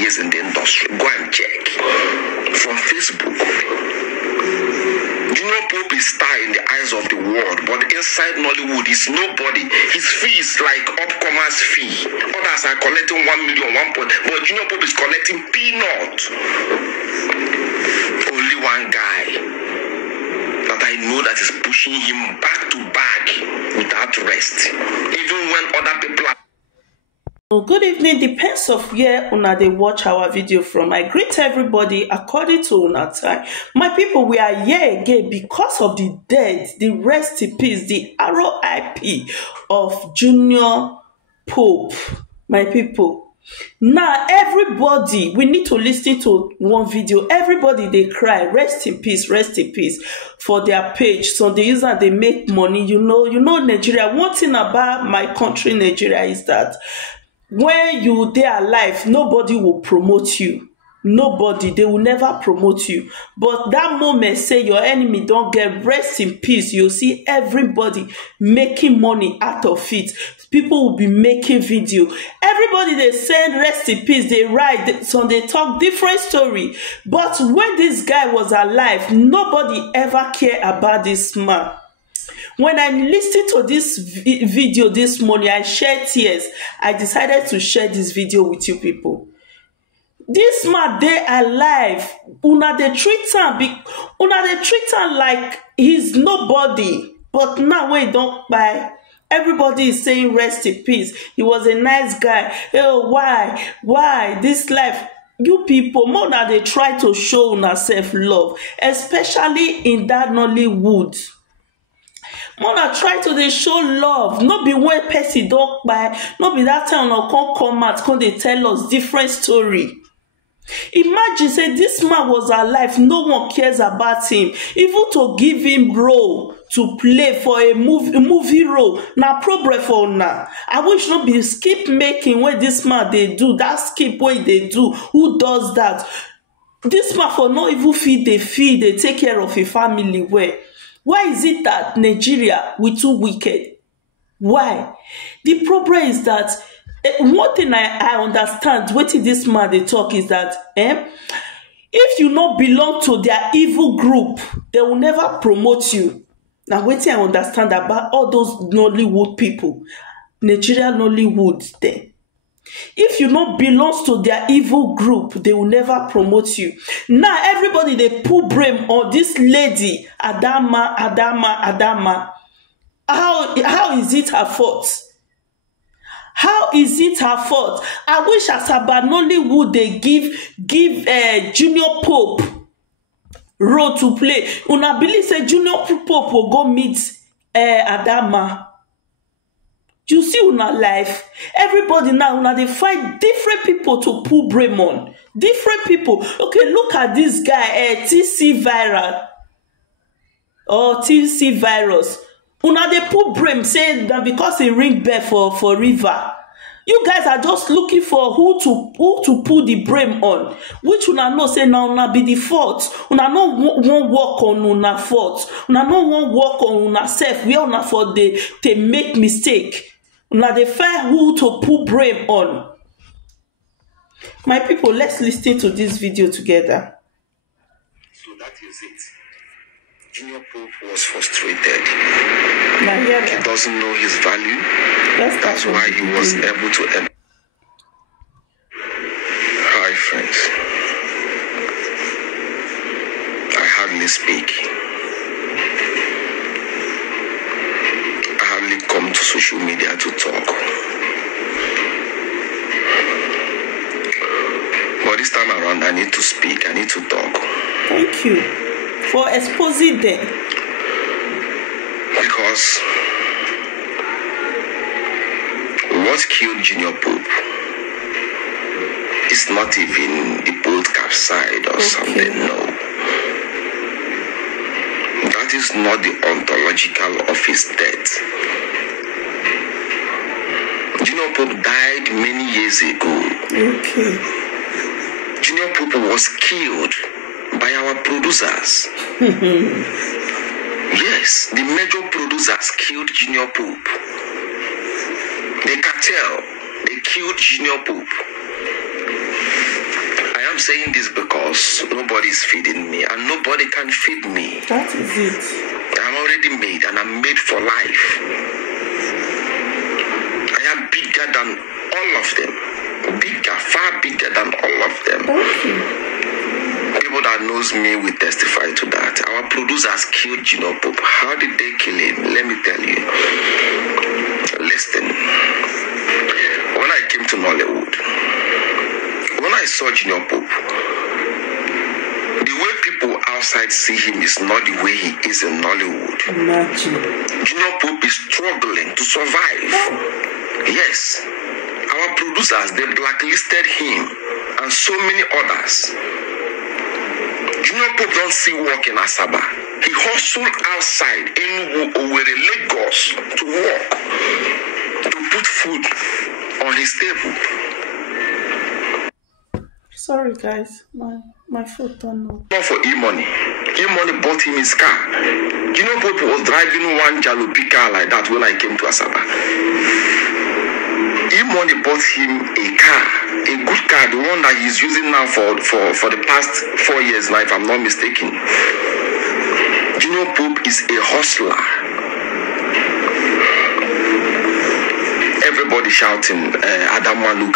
years in the industry. Go and check. From Facebook. Junior Pope is star in the eyes of the world, but inside Nollywood, he's nobody. His fee is like upcomers' fee. Others are collecting 1 million, 1 point, but Junior Pope is collecting peanut. Only one guy that I know that is pushing him back to back without rest, even when other people are. Good evening, depends of where una they watch our video from. I greet everybody according to una time. My people, we are here again because of the death, the rest in peace, the RIP of Junior Pope. My people, now everybody, we need to listen to one video. Everybody they cry rest in peace for their page. So they use that they make money. You know Nigeria. One thing about my country Nigeria is that when you dey alive, nobody will promote you. Nobody, they will never promote you. But that moment, say your enemy don't get rest in peace, you'll see everybody making money out of it. People will be making video. Everybody they send rest in peace, they write, so they talk different story. But when this guy was alive, nobody ever cared about this man. When I listened to this video this morning, I shed tears. I decided to share this video with you people. This man, they alive. Una they treat him like he's nobody. But now when he don't buy, everybody is saying rest in peace. He was a nice guy. Oh, why this life? You people, more now they try to show una self-love, especially in that Nollywood. Mona try to dey show love, no be when person don't buy, no be that time no come out, come they tell us different story. Imagine say this man was alive, no one cares about him, even to give him role to play for a movie role. Now problem for now. I wish not be skip making where this man they do that skip where they do. Who does that? This man for not even feed, they take care of a family where. Why is it that Nigeria we too wicked? Why? The problem is that one thing I understand what this man they talk is that if you not belong to their evil group, they will never promote you. Now what I understand about all those Nollywood people, Nigerian Nollywood there. If you not belong to their evil group, they will never promote you. Now everybody they put blame on this lady Adama. How is it her fault? How is it her fault? I wish as about Nollywood they give Junior Pope role to play. Una believe say Junior Pope will go meet Adama. You see una life, everybody now una they find different people to pull blame on. Different people. Okay, look at this guy, TC viral or TC virus. Una they put blame say that because he ring bell for river. You guys are just looking for who to put the blame on. Which una know say now una be the fault. Una no won't work on una fault. Una no won't work on una self. We una for they make mistake. Now they find who to put blame on. My people, let's listen to this video together. So that is it. Junior Pope was frustrated. He doesn't know his value. That's why he was able to end. Hi friends. I hardly speak. Come to social media to talk. But this time around, I need to speak, I need to talk. Thank you for exposing them. Because what killed Junior Pope is not even the boat capside or something, no. That is not the ontological of his death. Junior Pope died many years ago. Okay. Junior Pope was killed by our producers. Yes, the major producers killed Junior Pope. The cartel, they killed Junior Pope. saying this because nobody is feeding me and nobody can feed me. That is it. I'm already made and I'm made for life. I am bigger than all of them. Bigger, far bigger than all of them. People that knows me will testify to that. Our producers killed Junior Pope. How did they kill him? Let me tell you. Listen. When I came to Nollywood, when I saw Junior Pope, the way people outside see him is not the way he is in Nollywood. Junior Pope is struggling to survive. Yes. Our producers, they blacklisted him and so many others. Junior Pope don't see work in Asaba. He hustled outside in Owerri, Lagos to work, to put food on his table. Sorry guys, my foot turned off. Not for E-Money. E-Money bought him his car. Junior Pope was driving one jalopy car like that when I came to Asaba. E-Money bought him a car, a good car, the one that he's using now for the past 4 years now, if I'm not mistaken. Junior Pope is a hustler. Everybody shouting, Adam Maluk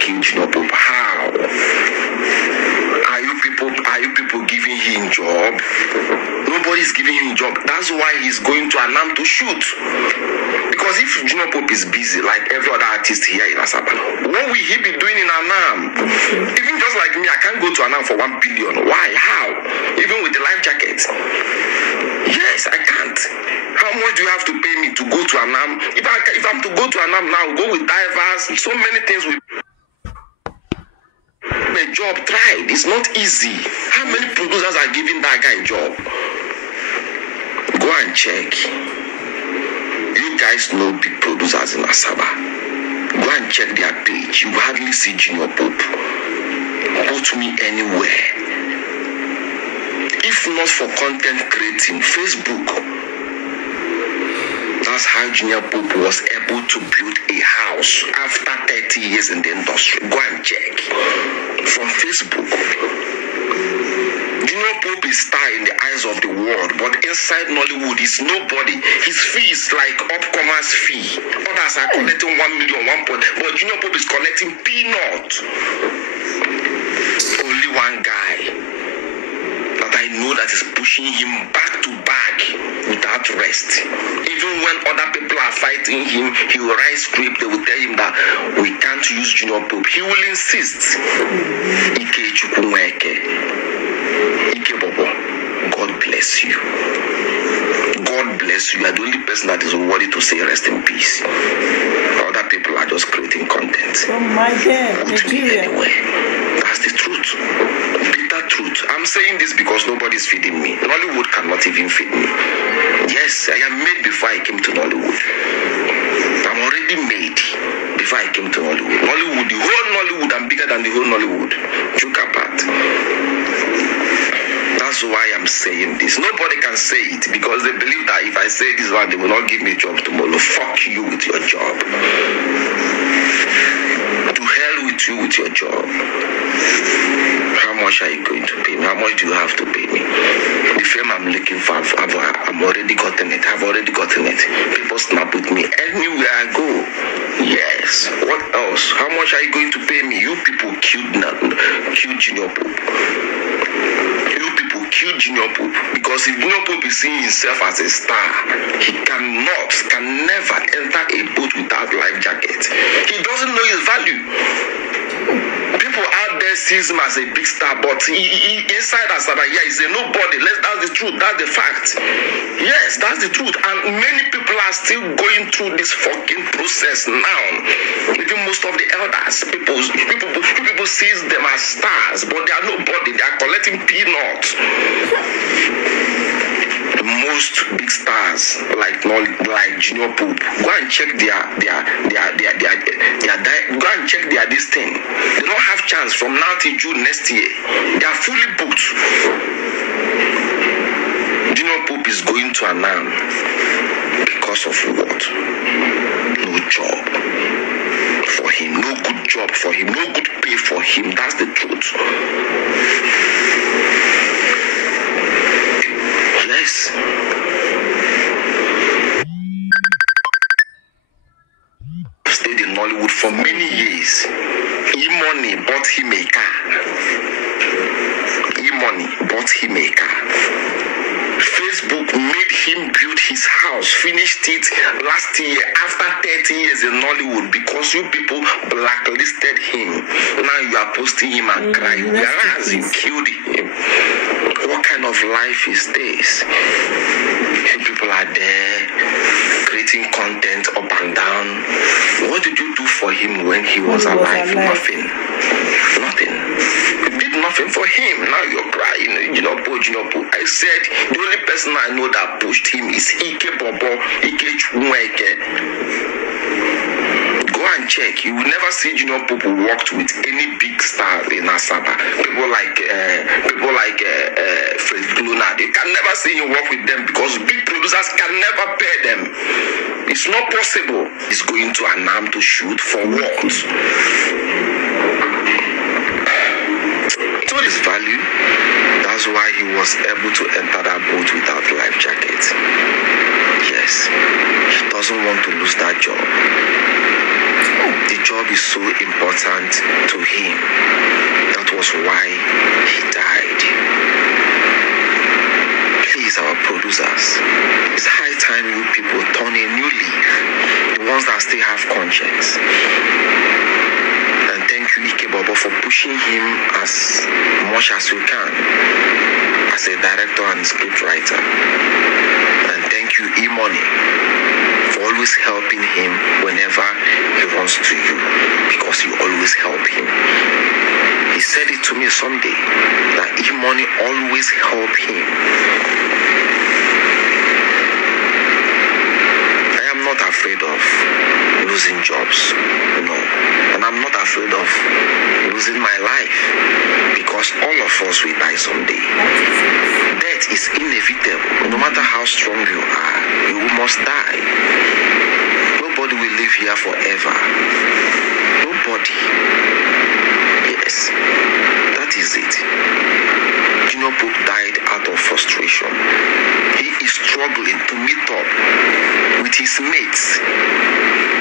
killed Junior Pope. How? Are you people giving him job? Nobody's giving him job. That's why he's going to Anam to shoot. Because if Junior Pope is busy, like every other artist here in Asaba, what will he be doing in Anam? Even just like me, I can't go to Anam for 1 billion. Why? How? Even with the life jacket? Yes, I can't. How much do you have to pay me to go to Anam? If I'm to go to Anam now, go with divers, so many things with a job tried. It's not easy. How many producers are giving that guy a job? Go and check. You guys know big producers in Asaba. Go and check their page. You hardly see Junior Pope. Go to me anywhere. If not for content creating, Facebook. That's how Junior Pope was able to build a house after 30 years in the industry. Go and check. From Facebook. Junior Pope is star in the eyes of the world, but inside Nollywood is nobody. His fee is like upcomers' fee. Others are collecting 1 million, 1 point, but Junior Pope is collecting peanut. Only one guy that I know that is pushing him back to back without rest. Even when other people are fighting him, he will write script. They will tell him that we can't use Junior Pope. He will insist. God bless you. God bless you. You are the only person that is worthy to say rest in peace. Other people are just creating content. From my head, Nigeria. Anyway, that's the truth. Bitter truth. I'm saying this because nobody's feeding me. Nollywood cannot even feed me. Yes, I am made before I came to Nollywood. I'm already made before I came to Nollywood. Nollywood, the whole Nollywood, I'm bigger than the whole Nollywood. Joke apart. That's why I'm saying this. Nobody can say it because they believe that if I say this one, they will not give me a job tomorrow. Fuck you with your job. To hell with you with your job. How much are you going to pay me? How much do you have to pay me? The fame I'm looking for, I'm already gotten it. I've already gotten it. People snap with me anywhere I go. Yes. What else? How much are you going to pay me? You people killed Junior Pope. Killed Junior Pope because if Junior Pope is seeing himself as a star, he can never enter a boat without life jacket. He doesn't know his value. People out there sees him as a big star, but he inside Asaba, yeah, he's a nobody. That's the truth. That's the fact. Yes, that's the truth. And many people are still going through this fucking process now. Even most of the elders, people sees them as stars, but they are nobody. They are collecting peanuts. Most big stars like Junior Pope, go and check their go and check their this thing. They don't have chance from now till June next year. They are fully booked. Junior Pope is going to Anam because of what? No job for him, no good job for him, no good pay for him. That's the truth. E-money bought him a car. E-money bought him a car. Facebook made him build his house, finished it last year after 30 years in Nollywood because you people blacklisted him. Now you are posting him and crying. Whereas you killed him. What kind of life is this? You people are there creating content up and down. What did you do for him when he was alive? Nothing. Nothing. You did nothing for him. Now you're crying. You know, I said the only person I know that pushed him is Ike Bobo, Ike Chumweke. Go and check. You will never see Junior Pope worked with any big stars in Asaba. People like Fred Gluna. You can never see him work with them because big producers can never pay them. It's not possible. He's going to Annam to shoot for what? So his value. That's why he was able to enter that boat without life jacket. Yes, he doesn't want to lose that job. The job is so important to him. That was why he died. Please, our producers, it's high time you people turn a new leaf. The ones that still have conscience. Thank you, Ike Bobo, for pushing him as much as you can as a director and script writer. And thank you, E-Money, for always helping him whenever he runs to you, because you always help him. He said it to me someday, that E-Money always help him. I am not afraid of losing jobs, no. And I'm not afraid of losing my life because all of us will die someday. Death is inevitable. No matter how strong you are, you must die. Nobody will live here forever. Nobody. Yes, that is it. Junior Pope died out of frustration. He is struggling to meet up with his mates.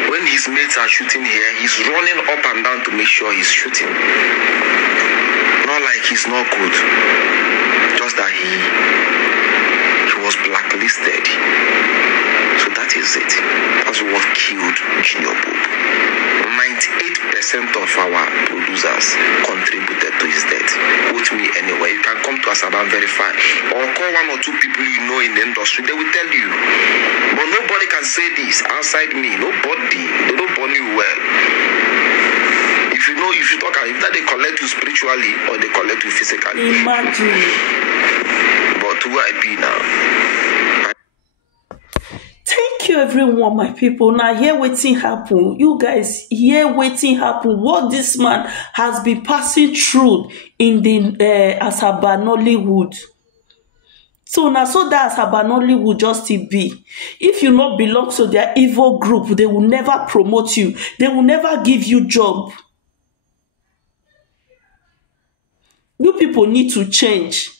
When his mates are shooting here, he's running up and down to make sure he's shooting. Not like he's not good, just that he was blacklisted. So that is it. That's what killed Junior Pope. 98% of our producers contributed to his death. Quote me anyway. You can come to Asaba and verify, or call one or two people you know in the industry. They will tell you. But nobody can say this outside me. Nobody. They don't burn you well. If you know, if you talk, if that they collect you spiritually or they collect you physically. Imagine. But who I be now? Thank you, everyone, my people. Now, hear wetin happen. You guys, hear wetin happen. What this man has been passing through in the Asaba Nollywood. So now, so that Asaba Nollywood just to be. If you not belong to their evil group, they will never promote you. They will never give you job. You people need to change.